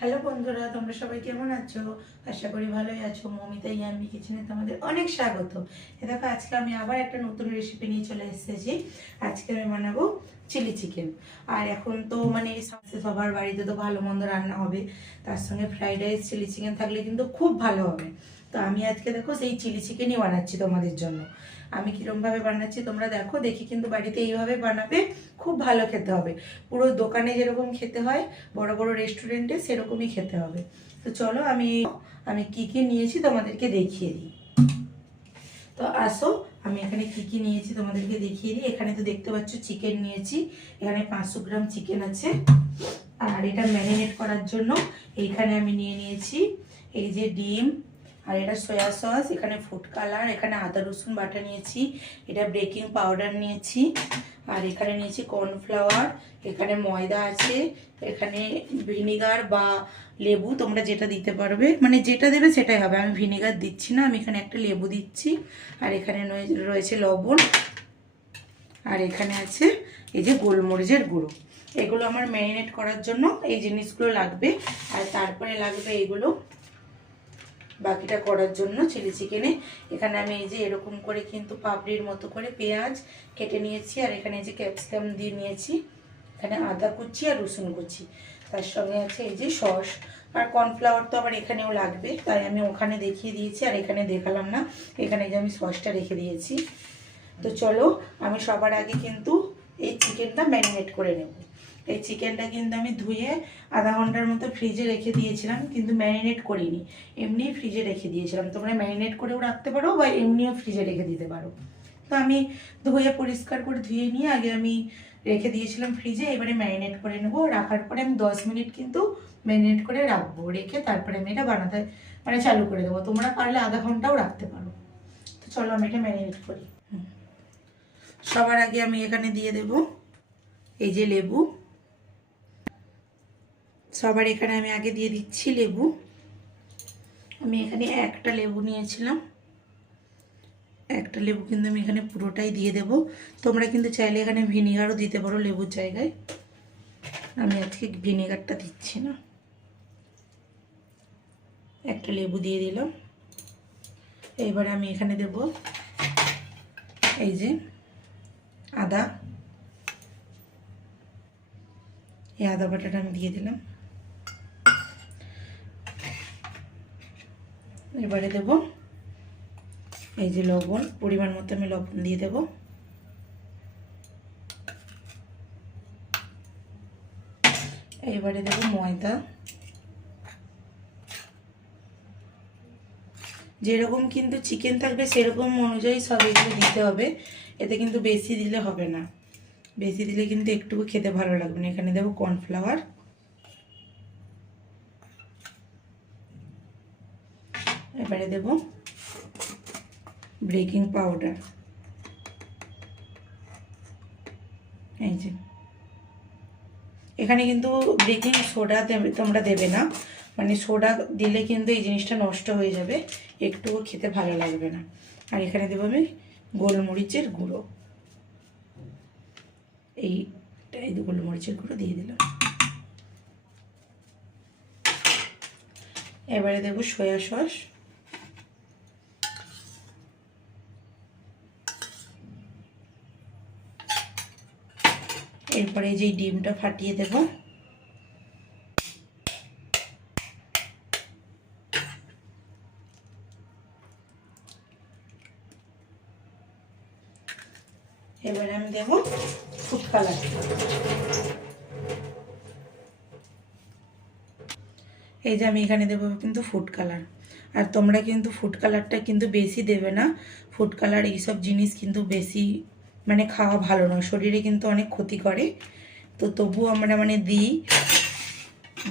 Hello বন্ধুরা, তোমরা সবাই কেমন আছো? আশা করি ভালোই আছো। মমিতা ইয়ামি কিচেনে তোমাদের অনেক স্বাগত। এ দেখো, আজকে আমি আবার একটা নতুন রেসিপি নিয়ে চলে এসেছি। আজকে আমি বানাবো চিলি চিকেন আর এখন তো মানে সবার বাড়িতে তো ভালো মন্দ রান্না হবে। তার সঙ্গে ফ্রাইড রাইস চিলি চিকেন থাকলে কিন্তু খুব ভালো হবে। তো আমি আজকে দেখো সেই চিলি চিকেনই বানাচ্ছি তোমাদের জন্য। আমি কীরমভাবে বানাচ্ছি তোমরা দেখো, দেখি কিন্তু বাড়িতে এইভাবে বানাবে, খুব ভালো খেতে হবে। পুরো দোকানে যেরকম খেতে হয়, বড় বড় রেস্টুরেন্টে সেরকমই খেতে হবে। তো চলো আমি আমি কি কি নিয়েছি তোমাদেরকে দেখিয়ে দিই। তো আসো, আমি এখানে কি কি নিয়েছি তোমাদেরকে দেখিয়ে দিই। এখানে তো দেখতে পাচ্ছ চিকেন নিয়েছি, এখানে পাঁচশো গ্রাম চিকেন আছে। আর এটা ম্যারিনেট করার জন্য এইখানে আমি নিয়ে নিয়েছি, এই যে ডিম আর এটা সয়া সস এখানে ফুড কালার এখানে আদা, রসুন বাটা নিয়েছি, এটা বেকিং পাউডার নিয়েছি, আর এখানে নিয়েছি কর্নফ্লাওয়ার এখানে ময়দা আছে, এখানে ভিনিগার বা লেবু, তোমরা যেটা দিতে পারবে মানে যেটা দেবে সেটাই হবে, আমি ভিনিগার দিচ্ছি না, আমি এখানে একটা লেবু দিচ্ছি, আর এখানে রয়েছে লবণ, আর এখানে আছে এই যে গোলমরিচের গুঁড়ো, এগুলো আমার ম্যারিনেট করার জন্য এই জিনিসগুলো লাগবে, আর তারপরে লাগবে এগুলো বাকিটা করার জন্য চিলি চিকেনে। এখানে আমি এই যে এরকম করে কিন্তু পাপড়ির মতো করে পেঁয়াজ কেটে নিয়েছি, আর এখানে এই যে ক্যাপসিকাম দিয়ে নিয়েছি। এখানে আদা কুচি আর রসুন কুচি। তার সঙ্গে আছে এই যে সস। আর কর্নফ্লাওয়ার তো আবার এখানেও লাগবে, তাই আমি ওখানে দেখিয়ে দিয়েছি, আর এখানে দেখালাম না। এখানে যে আমি সসটা রেখে দিয়েছি। তো চলো, আমি সবার আগে কিন্তু এই চিকেনটা ম্যারিনেট করে নেব। এই চিকেনটা কিন্তু আমি ধুয়ে আধা ঘণ্টার মতো ফ্রিজে রেখে দিয়েছিলাম, কিন্তু ম্যারিনেট করিনি। এমনি ফ্রিজে রেখে দিয়েছিলাম। তোমরা ম্যারিনেট করেও রাখতে পারো বা এমনিও ফ্রিজে রেখে দিতে পারো। তো আমি ধুয়ে পরিষ্কার করে ধুয়ে নিয়ে আগে আমি রেখে দিয়েছিলাম ফ্রিজে এবারে ম্যারিনেট করে নেব। রাখার পরে আমি দশ মিনিট কিন্তু ম্যারিনেট করে রাখব, রেখে তারপরে আমি এটা বানাতে মানে চালু করে দেবো। তোমরা পারলে আধা ঘন্টাও রাখতে পারো। তো চলো আমি এটা ম্যারিনেট করি। সবার আগে আমি এখানে দিয়ে দেব। এই যে লেবু। সবার এখানে আমি আগে দিয়ে দিচ্ছি লেবু। আমি এখানে একটা লেবু নিয়েছিলাম। একটা লেবু কিন্তু আমি এখানে পুরোটাই দিয়ে দেব। তোমরা কিন্তু চাইলে এখানে ভিনিগারও দিতে পারো লেবুর জায়গায়। আমি আজকে ভিনিগারটা দিচ্ছি না। একটা লেবু দিয়ে দিলাম। এবারে আমি এখানে দেব এই যে আদা। এই আদা বাটাটা আমি দিয়ে দিলাম। এবারে দেব এই যে লবণ, পরিমাণ মতো আমি লবণ দিয়ে দেব। এবারে দেব ময়দা। যেরকম কিন্তু চিকেন থাকবে, সেরকম অনুযায়ী সব এগুলো দিতে হবে। এতে কিন্তু বেশি দিলে হবে না। বেশি দিলে কিন্তু একটুকু খেতে ভালো লাগবে না। এখানে দেবো কর্নফ্লাওয়ার এবারে দেব বেকিং পাউডার এই যে। এখানে কিন্তু বেকিং সোডা তোমরা দেবে না। মানে সোডা দিলে কিন্তু এই জিনিসটা নষ্ট হয়ে যাবে। একটুও খেতে ভালো লাগবে না। আর এখানে দেবো আমি গোলমরিচের গুঁড়ো। এইটাই এই গোলমরিচের গুঁড়ো দিয়ে দিলাম। এবারে দেবো সয়া সস এরপরে এই যে ডিমটা ফাটিয়ে দেব। এবারে আমি দেব ফুড কালার এই যে আমি এখানে দেবো কিন্তু ফুড কালার আর তোমরা কিন্তু ফুড কালারটা কিন্তু বেশি দেবে না। ফুড কালার এইসব জিনিস কিন্তু বেশি মানে খাওয়া ভালো নয়, শরীরে কিন্তু অনেক ক্ষতি করে। তো তবুও আমরা মানে দিই,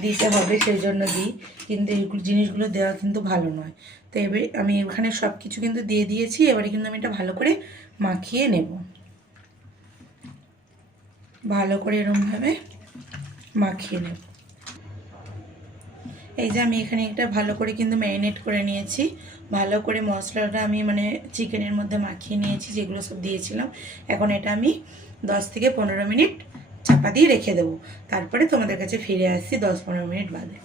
দিতে হবে সেই জন্য দিই। কিন্তু এইগুলো জিনিসগুলো দেওয়া কিন্তু ভালো নয়। তো এবারে আমি এখানে সব কিছু কিন্তু দিয়ে দিয়েছি, এবারে কিন্তু আমি এটা ভালো করে মাখিয়ে নেব। ভালো করে এরকমভাবে মাখিয়ে নেব। এই যে আমি এখানে একটা ভালো করে কিন্তু ম্যারিনেট করে নিয়েছি। ভালো করে মশলাটা আমি মানে চিকেনের মধ্যে মাখিয়ে নিয়েছি, যেগুলো সব দিয়েছিলাম। এখন এটা আমি দশ থেকে পনেরো মিনিট চাপা দিয়ে রেখে দেবো। তারপরে তোমাদের কাছে ফিরে আসছি দশ পনেরো মিনিট বাদে।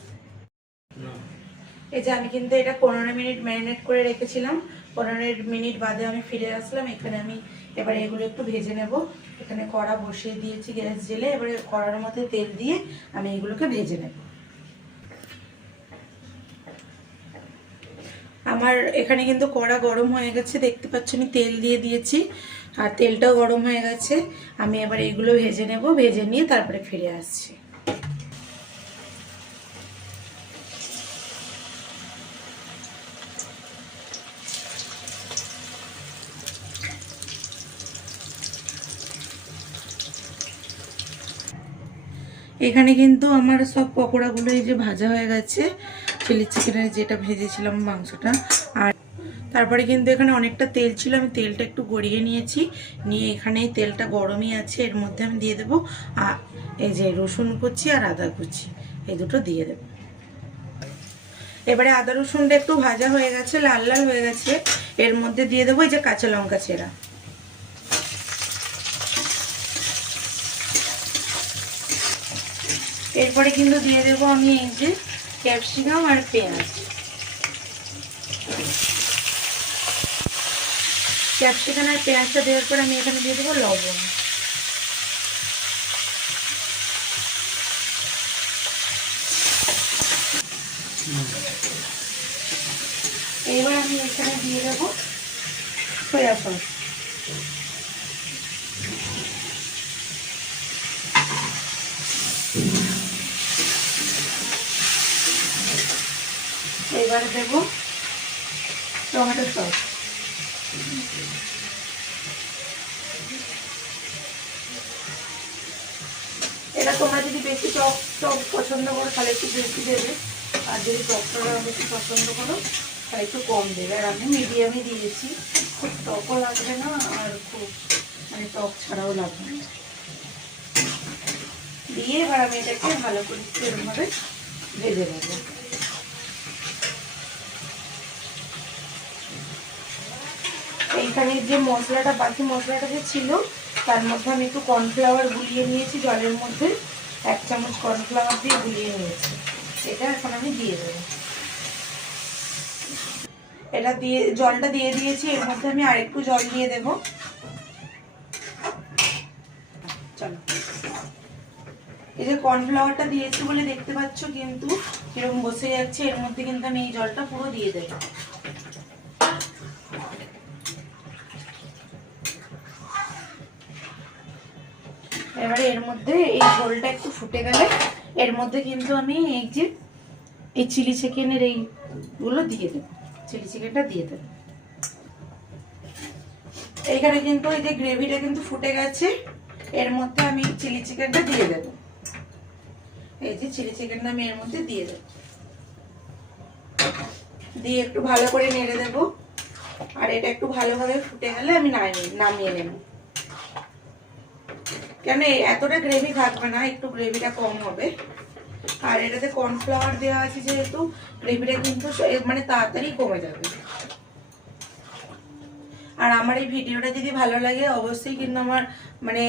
এই যে আমি কিন্তু এটা পনেরো মিনিট ম্যারিনেট করে রেখেছিলাম। পনেরো মিনিট বাদে আমি ফিরে আসলাম। এখানে আমি এবার এগুলো একটু ভেজে নেব। এখানে কড়া বসিয়ে দিয়েছি গ্যাস জেলে এবারে কড়ার মধ্যে তেল দিয়ে আমি এগুলোকে ভেজে নেব। আমার এখানে কিন্তু কড়া গরম হয়ে গেছে, দেখতে পাচ্ছ আমি তেল দিয়ে দিয়েছি, আর তেলটাও গরম হয়ে গেছে। আমি এবার এগুলো ভেজে নেব, ভেজে নিয়ে তারপরে ফিরে আসছি। এখানে কিন্তু আমার সব পকোড়াগুলো এই যে ভাজা হয়ে গেছে। চিলি চিকেনের যেটা ভেজেছিলাম মাংসটা। আর তারপরে কিন্তু এখানে অনেকটা তেল ছিল, আমি তেলটা একটু গড়িয়ে নিয়েছি। নিয়ে এখানে তেলটা গরমই আছে, এর মধ্যে আমি দিয়ে দেবো। আর এই যে রসুন কুচি আর আদা কুচি, এই দুটো দিয়ে দেবো। এবারে আদা রসুনটা একটু ভাজা হয়ে গেছে, লাল লাল হয়ে গেছে। এর মধ্যে দিয়ে দেবো এই যে কাঁচা লঙ্কা চেরা। এরপরে কিন্তু দিয়ে দেবো আমি এই যে ক্যাপসিকাম আর পেঁয়াজ। ক্যাপসিকাম আর পেঁয়াজটা দেওয়ার পর আমি এখানে দিয়ে দেবো লবণ। এবার আমি এখানে দিয়ে দেবো সয়া সস। এবার দেবো টমেটো সস। এটা তোমরা যদি বেশি টক টক পছন্দ করো, তাহলে একটু বেশি দেবে। আর যদি টকটা বেশি পছন্দ করো, তাহলে একটু কম দেবে। আর আমি মিডিয়ামই দিয়েছি। খুব টকও লাগবে না, আর খুব মানে টক ছাড়াও লাগবে না। দিয়ে এবার আমি এটাকে ভালো করে একটু এরমভাবে ভেজে নেব। এইখানে যে মশলাটা, বাকি মশলাটা যে ছিল, তার মধ্যে আমি একটু কর্নফ্লাওয়ার গুলিয়ে নিয়েছি, জলের মধ্যে এক চামচ কর্নফ্লাওয়ার দিয়ে গুলিয়ে নিয়েছি। এটা এখন আমি দিয়ে দেবো। এটা দিয়ে, জলটা দিয়ে দিয়েছি, এর মধ্যে আমি আরেকটু জল দিয়ে দেব। এই যে কর্নফ্লাওয়ারটা দিয়েছি বলে দেখতে পাচ্ছ কিন্তু কীরকম বসে যাচ্ছে, এর মধ্যে কিন্তু আমি এই জলটা পুরো দিয়ে দেবো। এবারে এর মধ্যে এই ঝোলটা একটু ফুটে গেলে এর মধ্যে কিন্তু আমি এই যে এই চিলি চিকেনের এইগুলো দিয়ে দেবো। চিলি চিকেনটা দিয়ে দেবো। এইখানে কিন্তু এই যে গ্রেভিটা কিন্তু ফুটে গেছে, এর মধ্যে আমি চিলি চিকেনটা দিয়ে দেবো। এই যে চিলি চিকেনটা আমি এর মধ্যে দিয়ে দেবো। দিয়ে একটু ভালো করে নেড়ে দেবো। আর এটা একটু ভালোভাবে ফুটে গেলে আমি নামিয়ে নামিয়ে নেব। কেন এতটা গ্রেভি থাকবে না, একটু গ্রেভিটা কম হবে। আর এটাতে কর্নফ্লাওয়ার দেওয়া আছে যেহেতু গ্রেভিটা কিন্তু মানে তাড়াতাড়ি কমে যাবে। আর আমার এই ভিডিওটা যদি ভালো লাগে, অবশ্যই কিন্তু আমার মানে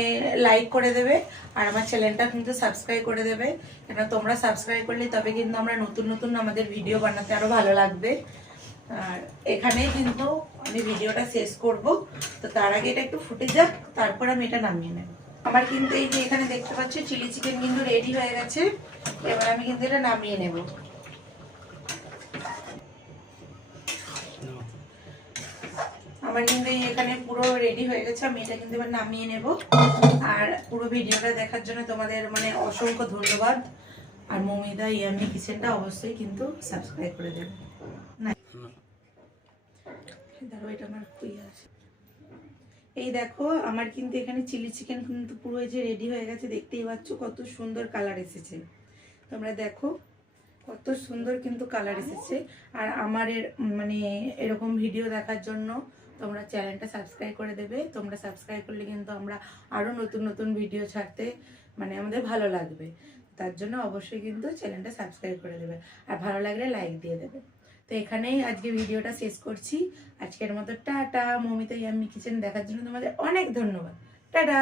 লাইক করে দেবে। আর আমার চ্যানেলটা কিন্তু সাবস্ক্রাইব করে দেবে। কেন তোমরা সাবস্ক্রাইব করলে তবে কিন্তু আমরা নতুন নতুন আমাদের ভিডিও বানাতে আরও ভালো লাগবে। আর এখানেই কিন্তু আমি ভিডিওটা শেষ করব। তো তার আগে এটা একটু ফুটে যাক, তারপর আমি এটা নামিয়ে নেব। আমার কিন্তু এই যে এখানে দেখতে পাচ্ছ চিলি চিকেন কিন্তু রেডি হয়ে গেছে। এবার আমি কিন্তু এটা নামিয়ে নেব। আমার কিন্তু এই এখানে পুরো রেডি হয়ে গেছে আমি এটা কিন্তু এবার নামিয়ে নেব। আর পুরো ভিডিওটা দেখার জন্য তোমাদের মানে অসংখ্য ধন্যবাদ। আর মমিদা ইয়ামি কিচেনটা অবশ্যই কিন্তু সাবস্ক্রাইব করে দেবে। না। দেখো এটা আমার আছে এই দেখো আমার কিন্তু এখানে চিলি চিকেন কিন্তু পুরো যে রেডি হয়ে গেছে দেখতেই পাচ্ছ কত সুন্দর কালার এসেছে। তোমরা দেখো কত সুন্দর কিন্তু কালার এসেছে। আর আমার এর মানে এরকম ভিডিও দেখার জন্য তোমরা চ্যানেলটা সাবস্ক্রাইব করে দেবে। তোমরা সাবস্ক্রাইব করলে কিন্তু আমরা আরও নতুন নতুন ভিডিও ছাড়তে মানে আমাদের ভালো লাগবে। তার জন্য অবশ্যই কিন্তু চ্যানেলটা সাবস্ক্রাইব করে দেবে। আর ভালো লাগলে লাইক দিয়ে দেবে। তো এখানেই আজকে ভিডিওটা শেষ করছি। আজকের মতো টাটা, মমিতা ইয়াম্মি কিচেন দেখার জন্য তোমাদের অনেক ধন্যবাদ। টাটা!